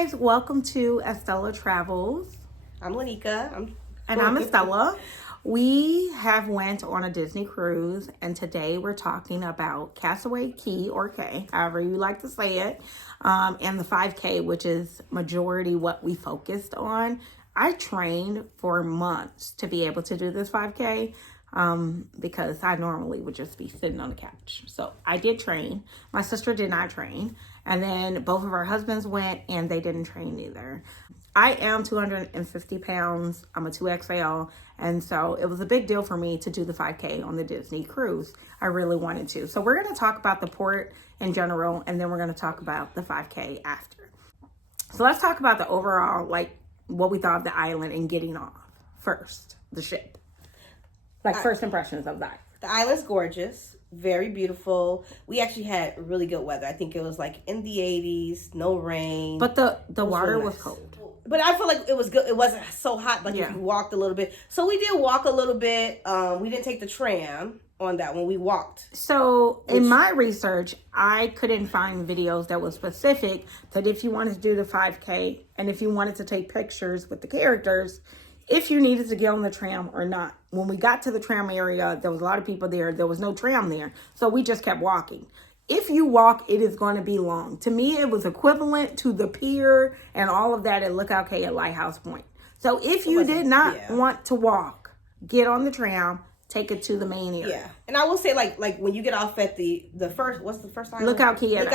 guys, welcome to Estella Travels. I'm Lanika. I'm Estella. We have went on a Disney cruise, and today we're talking about Castaway Cay, or Cay, however you like to say it, and the 5K, which is majority what we focused on. I trained for months to be able to do this 5K because I normally would just be sitting on the couch. So I did train. My sister did not train. And then both of our husbands went and they didn't train either. I am 250 pounds. I'm a 2XL. And so it was a big deal for me to do the 5K on the Disney cruise. I really wanted to. So we're going to talk about the port in general, and then we're going to talk about the 5K after. So let's talk about the overall, like what we thought of the island and getting off first, the ship. Like first impressions of that. The island's gorgeous, very beautiful. We actually had really good weather. I think it was like in the 80s, no rain. But the water was cold. But I feel like it was good. It wasn't so hot, like if you walked a little bit. So we did walk a little bit. We didn't take the tram on that when we walked. So in my research, I couldn't find videos that was specific that if you wanted to do the 5K and if you wanted to take pictures with the characters, if you needed to get on the tram or not. When we got to the tram area, there was a lot of people there. There was no tram there. So we just kept walking. If you walk, it is going to be long. To me, it was equivalent to the pier and all of that at Lookout Cay at Lighthouse Point. So if you did not want to walk, get on the tram, take it to the main area. Yeah. And I will say, like when you get off at the first, what's the first island? Lookout Cay at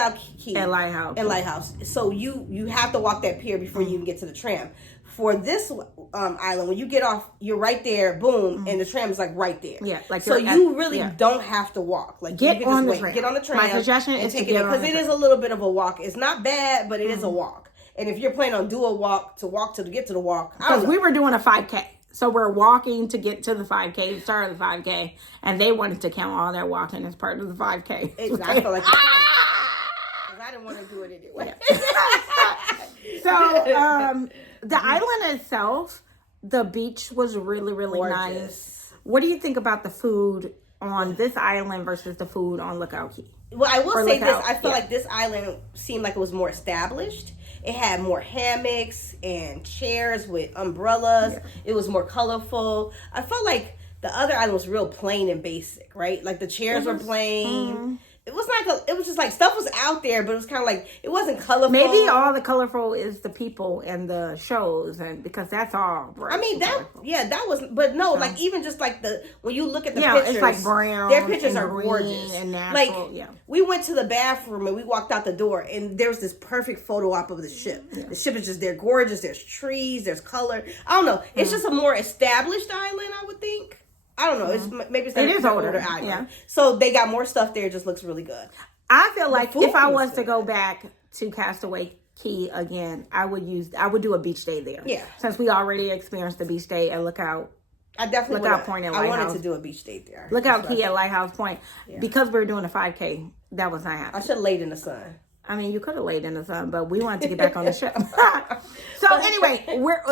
Lighthouse. At Lighthouse. So you have to walk that pier before you even get to the tram. For this island, when you get off, you're right there, boom, and the tram is like right there. Yeah, like so you really don't have to walk. Like get you can on just the tram. Get on the tram. My suggestion is to get on the tram because it is a little bit of a walk. It's not bad, but it is a walk. And if you're planning on do a walk to get to the walk, because we were doing a 5K. So we're walking to get to the 5K, start of the 5K, and they wanted to count all their walking as part of the 5K. Exactly. Because I didn't want to do it anyway. So the island itself, the beach was really, really nice. What do you think about the food on this island versus the food on Lookout Cay? Well, I will say this. I feel like this island seemed like it was more established. It had more hammocks and chairs with umbrellas. Yeah. It was more colorful. I felt like the other island was real plain and basic, right? Like the chairs were plain. It was it was just like stuff was out there, but it was kind of like, it wasn't colorful. Maybe all the colorful is the people and the shows, and because that's all bright. I mean, that was, but no, like even just like when you look at the pictures. It's like brown. Their pictures are gorgeous. And natural, like, we went to the bathroom and we walked out the door and there was this perfect photo op of the ship. Yeah. The ship is just, they're gorgeous. There's trees, there's color. I don't know. It's just a more established island, I would think. I don't know. It is older island. Yeah. So they got more stuff there. It just looks really good. I feel like if I was to go back to Castaway Cay again, I would do a beach day there. Yeah. Since we already experienced the beach day at Lookout. I definitely Point at Lighthouse. I wanted to do a beach day there. Lookout Cay at Lighthouse Point. Yeah. Because we were doing a 5K, that was not happening. I should have laid in the sun. I mean, you could have laid in the sun, but we wanted to get back on the ship. So anyway,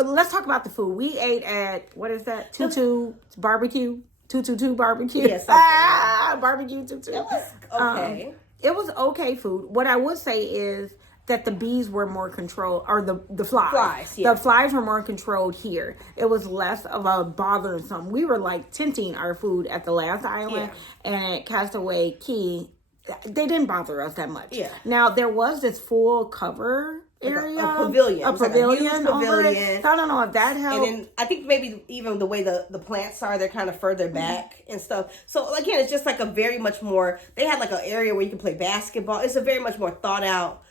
let's talk about the food. We ate at, what is that? 22 Barbecue. 222 Barbecue. Yes. Barbecue 22. It was okay. It was okay food. What I would say is that the bees were more controlled, or the flies. The flies were more controlled here. It was less of a bothersome. We were like tinting our food at the last island, and at Castaway Cay, they didn't bother us that much. Yeah. Now there was this full cover area, a pavilion, over it. So I don't know if that helped. And then I think maybe even the way the plants are, they're kind of further back and stuff. So again, it's just like a very much more. They had like an area where you can play basketball. It's a very much more thought out.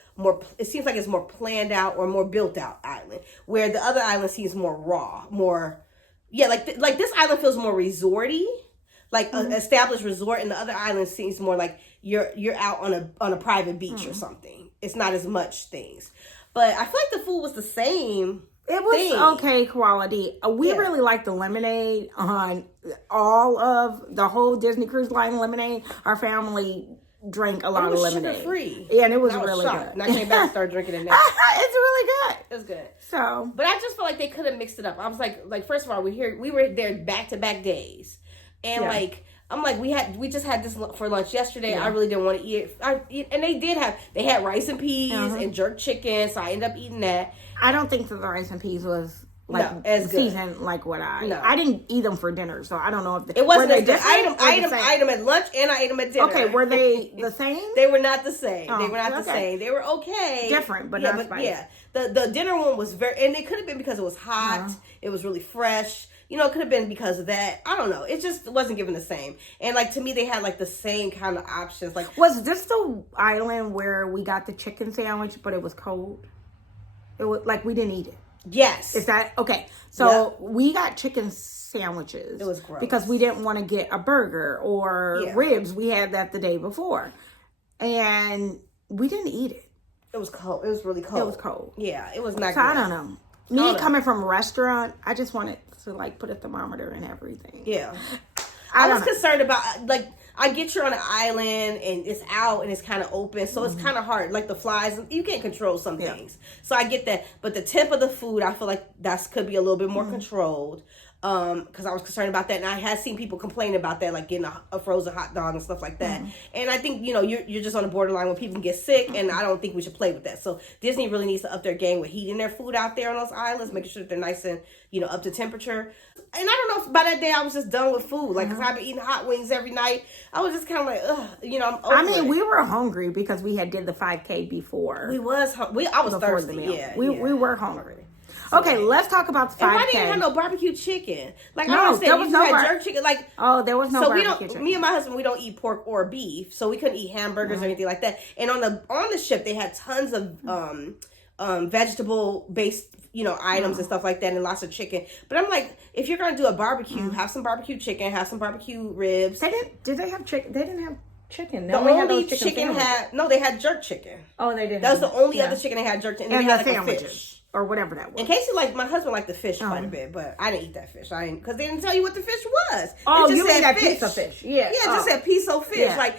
It seems like it's more planned out or more built out island, where the other island seems more raw, like this island feels more resorty, like an established resort, and the other island seems more like you're out on a private beach or something. It's not as much things, but I feel like the food was the same. It was okay quality. We really liked the lemonade on all of the whole Disney Cruise Line lemonade. Our family drank a lot of lemonade. Sugar free. Yeah, and it was really good. And I came back and started drinking it now. It's really good. It was good. So, but I just felt like they could have mixed it up. I was like first of all, we were there back to back days, and I'm like, we just had this for lunch yesterday. Yeah. I really didn't want to eat it. And they had rice and peas and jerk chicken, so I ended up eating that. I don't think that the rice and peas was like as good. seasoned like what I didn't eat them for dinner, so I don't know if it wasn't as good. I ate them at lunch and I ate them at dinner. Okay, were they the same? They were not the same. Oh, they were not the same. They were okay, different, but not spicy. Yeah, the dinner one was and it could have been because it was hot. It was really fresh. You know, it could have been because of that. I don't know. It just wasn't given the same. And like to me, they had like the same kind of options. Like, was this the island where we got the chicken sandwich, but it was cold? It was like we didn't eat it. Yes. Is that okay? So we got chicken sandwiches. It was gross because we didn't want to get a burger or ribs. We had that the day before, and we didn't eat it. It was cold. It was really cold. It was cold. Yeah, it was not. So I don't know. Me coming from a restaurant, I just wanted to like put a thermometer and everything. Yeah, I was concerned about like. I get you're on an island and it's out and it's kind of open, so it's kind of hard. Like the flies, you can't control some things. So I get that, but the temp of the food, I feel like that could be a little bit more controlled. Because I was concerned about that, and I had seen people complain about that, like getting a frozen hot dog and stuff like that. And I think you're just on the borderline when people can get sick, and I don't think we should play with that. So Disney really needs to up their game with heating their food out there on those islands, making sure that they're nice and up to temperature. And I don't know if by that day I was just done with food, like because I've been eating hot wings every night. I was just kind of like, ugh, I'm over it. We were hungry because we did the 5K before. I was thirsty. We were hungry. Okay, let's talk about the 5K. And why didn't have no barbecue chicken? Like, no, I understand there was no jerk chicken. Like, there was no barbecue chicken. Me and my husband, we don't eat pork or beef, so we couldn't eat hamburgers or anything like that. And on the ship, they had tons of vegetable based items and stuff like that, and lots of chicken. But I'm like, if you're gonna do a barbecue, have some barbecue chicken, have some barbecue ribs. Did they have chicken? They didn't have chicken. The only chicken they had jerk chicken. Oh, they did. That was the only other chicken they had jerk chicken. And they had the like sandwiches. a fish. Or whatever that was. In case my husband liked the fish quite a bit, but I didn't eat that fish. Because they didn't tell you what the fish was. Oh, it just you said mean that piece of fish? Yeah. Yeah, it just said piece of fish. Yeah. Like,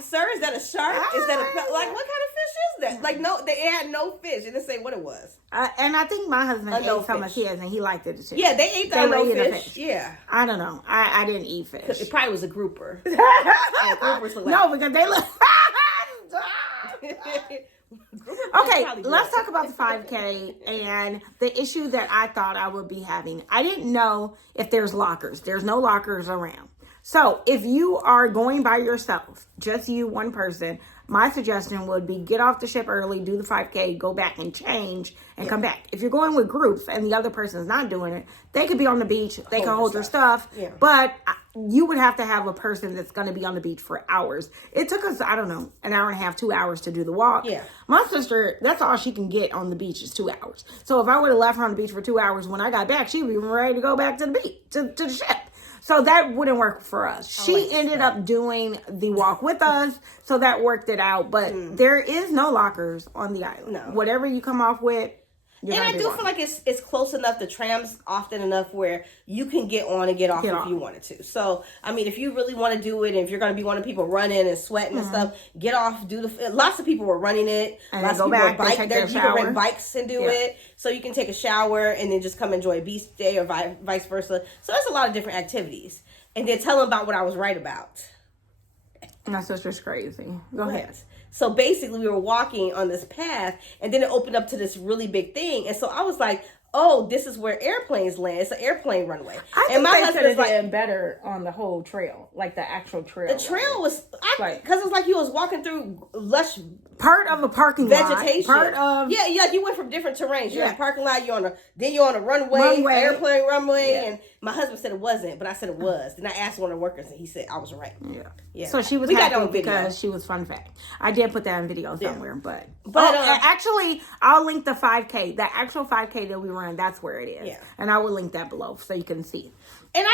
sir, is that a shark? Is that what kind of fish is that? Like, no, they had no fish. It didn't say what it was. And I think my husband ate some of his, and he liked it too. Yeah, they ate the fish. Yeah. I don't know. I didn't eat fish. It probably was a grouper. And groupers look like no, because they look. Okay, let's talk about the 5K and the issue that I thought I would be having. I didn't know if there's lockers. There's no lockers around. So if you are going by yourself, just you, one person, my suggestion would be get off the ship early, do the 5K, go back and change and come back. If you're going with groups and the other person is not doing it, they could be on the beach, they can hold your stuff, but you would have to have a person that's going to be on the beach for hours. It took us, I don't know, an hour and a half, 2 hours to do the walk. Yeah. My sister, that's all she can get on the beach is 2 hours. So if I would have left her on the beach for 2 hours, when I got back, she would be ready to go back to the beach, to the ship. So that wouldn't work for us. She ended up doing the walk with us, so that worked it out. But there is no lockers on the island. No. Whatever you come off with, and I do feel like it's close enough. The tram's often enough where you can get on and get off if you wanted to. So, I mean, if you really want to do it, and if you're going to be one of the people running and sweating and stuff, get off, lots of people were running it. And lots of people you can rent bikes and do it. So you can take a shower and then just come enjoy a beach day or vice versa. So there's a lot of different activities. And then tell them about what I was right about. My sister's crazy. Go ahead. So basically we were walking on this path and then it opened up to this really big thing. And so I was like, oh, this is where airplanes land. It's an airplane runway. I think my husband was like better on the whole trail, like the actual trail. The trail was, because it's like you was walking through lush part of a parking vegetation. Lot. Part of you went from different terrains. You're in a parking lot. You're on a runway. Airplane runway. And my husband said it wasn't, but I said it was. Then I asked one of the workers, and he said I was right. Yeah. So she was happy because she was fun fact. I did put that on video somewhere, but actually, I'll link the 5K. The actual 5K that we run, that's where it is. Yeah. And I will link that below so you can see. And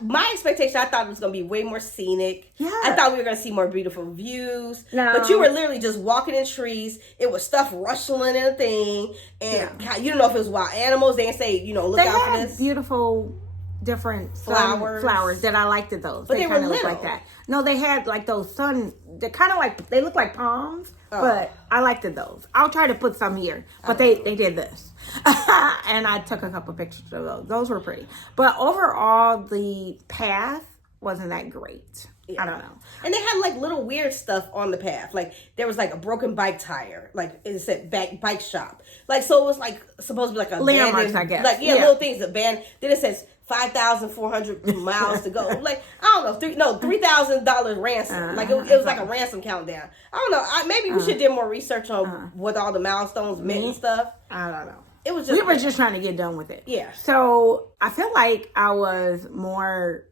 my expectation, I thought it was going to be way more scenic. Yeah. I thought we were going to see more beautiful views. No. But you were literally just walking in trees. It was stuff rustling in a thing. And you don't know if it was wild animals. They didn't say, look out for this. Beautiful different flowers that I liked those. But they were kind of little. looked like that. No, they had like those they're kind of like, they look like palms, but I liked those. I'll try to put some here, but they did this. And I took a couple pictures of those. Those were pretty. But overall, the path wasn't that great. Yeah. I don't know. And they had like little weird stuff on the path. Like there was like a broken bike tire. Like it said bike shop. Like so it was like supposed to be like a landmarks, I guess. Like little things Then it says 5,400 miles to go. Like I don't know, $3,000 ransom. Like it was like a ransom countdown. I don't know. Maybe we should do more research on what all the milestones meant and stuff. I don't know. It was just we were just trying to get done with it. Yeah. So I feel like I was more.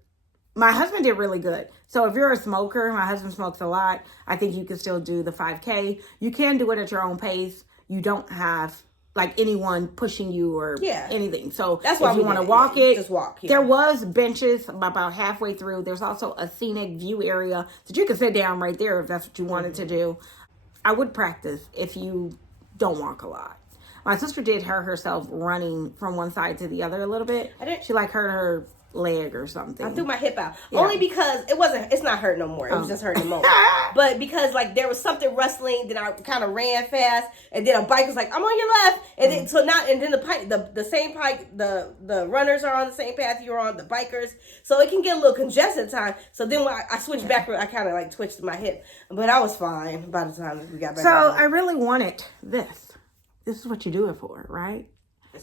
My husband did really good. So if you're a smoker, my husband smokes a lot, I think you can still do the 5K. You can do it at your own pace. You don't have like anyone pushing you or anything. So that's why if you want to walk it, just walk. Yeah. There was benches about halfway through. There's also a scenic view area that you can sit down right there if that's what you wanted to do. I would practice if you don't walk a lot. My sister did hurt herself running from one side to the other a little bit. She like hurt her leg or something. I threw my hip out. Yeah. Only because it's not hurt no more. It was just hurting more. But because like there was something rustling, then I kind of ran fast, and then a bike was like, I'm on your left. And then the same bike, the runners are on the same path you're on, the bikers. So it can get a little congested time. So then when I switched backward, I kind of like twitched my hip. But I was fine by the time we got back. So I really wanted this. This is what you do it for, right?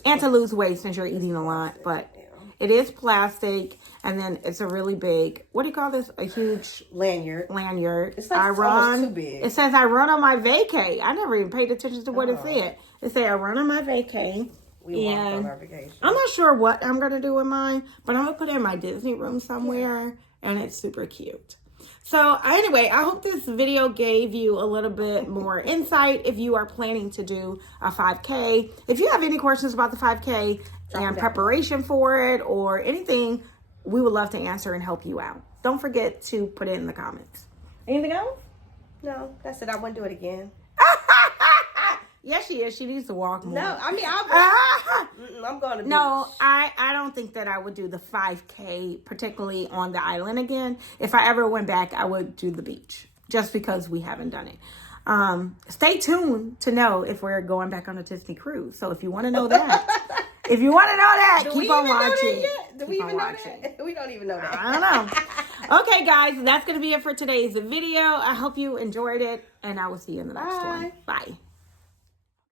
And to lose weight since you're eating a lot, but it is plastic, and then it's a really big, what do you call this? A huge lanyard. It's like almost too big. It says I run on my vacay. I never even paid attention to what it said. It said I run on my vacay. We walked on our vacation. I'm not sure what I'm going to do with mine, but I'm going to put it in my Disney room somewhere, and it's super cute. So anyway, I hope this video gave you a little bit more insight if you are planning to do a 5K. If you have any questions about the 5K and preparation for it or anything, we would love to answer and help you out. Don't forget to put it in the comments. Anything else? No, that's it. I wouldn't do it again. Yes, she is. She needs to walk more. No, I mean, I'm going to beach. No, I don't think that I would do the 5K, particularly on the island again. If I ever went back, I would do the beach, just because we haven't done it. Stay tuned to know if we're going back on a Disney cruise. So if you want to know that, keep on watching. Do we even know that? We don't even know that. I don't know. Okay, guys, that's going to be it for today's video. I hope you enjoyed it, and I will see you in the next one. Bye.